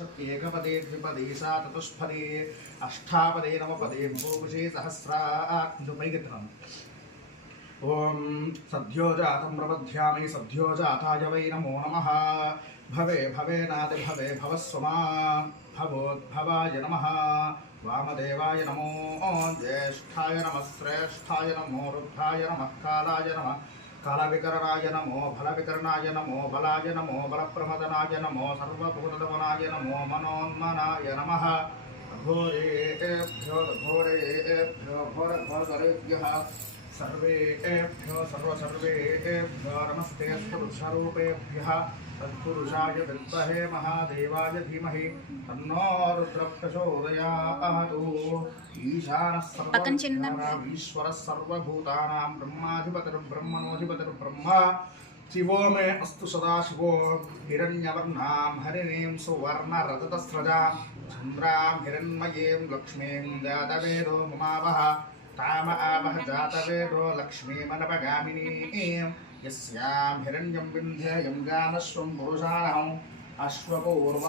एकपदे द्विपदे सा चतुष्पदे अष्टापदे नवपदे भूषे सहस्रानुपैगतम् ओम सद्यो जातं प्रबध्यामि सद्यो जाताय वै नमो नमः भवे भवे नादि भवे भवस्वमा भवोद्भवाय नमः वामदेवाय नमो ज्येष्ठाय नमः श्रेष्ठाय नमो रुद्धाय नमः कालाय नमः कालविकरणाय नमो फलविकरणाय नमो बलाय नमो बलप्रमदनाय नमो सर्वभूतदमनाय नमो मनोन्मनाय नमः घोरेभ्यो घोरेभ्यो घोरघोरेभ्यः सर्वेभ्यो सर्वेभ्यो नमस्ते पुरुषरूपेभ्यः तत्पुरुषाय विद्महे महादेवाय धीमहि तन्नो रुद्रः प्रचोदयात् ईशानः सर्वभूतानां सर्वभूतानां ब्रह्माधिपतिर्ब्रह्मणोऽधिपतिर्ब्रह्मा शिवो मे अस्तु सदाशिवो हिरण्यवर्णां हरिणीं सुवर्णरजतस्रजां चन्द्रां हिरण्मयीं लक्ष्मीं जातवेदो ममावः ताम आवह जातवेदो लक्ष्मीमनपगामिनीं यस्यां हिरण्यं विन्ध्यं गानश्वं पुरुषाणाम् अश्वपूर्व